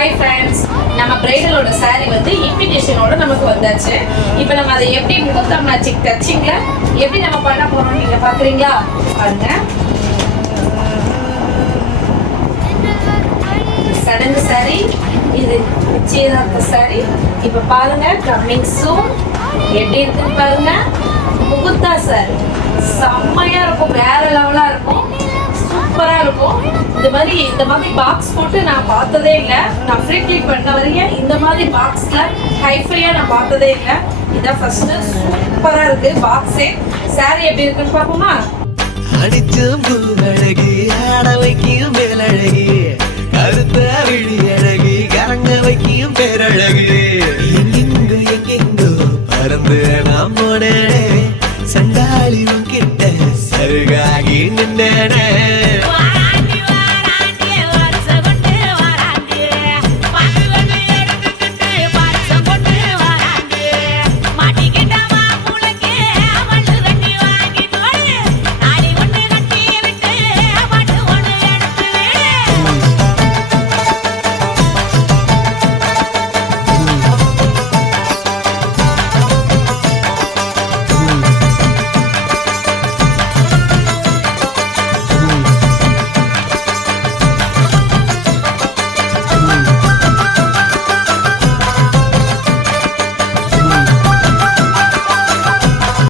Hi friends, நம்ம பிரைடலோட saree வந்து இன்விடேஷனோட நமக்கு வந்தாச்சு. இப்போ நம்ம அதை எப்படி முகூர்த்தம் மேட்சிங் டச்சிங்ல எப்படி நம்ம பண்ண போறோம் நீங்க பாக்குறீங்களா? பாருங்க, சடங்கு saree, இது நிச்சயதார்த்த saree. இப்போ பாருங்க, கம்மிங் சூன் எப்படி இருக்குன்னு பாருங்க. முகூர்த்தா saree செம்மையா இருக்கும், வேற லெவலா இருக்கும், சூப்பரா இருக்கும். இந்த மாதிரி பாக்ஸ் போட்டு நான் பார்த்ததே இல்லை. நான் ஃப்ரீ கிளிக் பண்ண வரையும் இந்த மாதிரி பாக்ஸ்ல ஹைஃபையா நான் பார்த்ததே இல்லை. இதான் ஃபர்ஸ்ட். சூப்பரா இருக்கு பாக்ஸே. saree எப்படி இருக்குன்னு பார்ப்போமா? அடிச்சு அழகி ஆடவைக்கு மேலழகி கருத்த விழி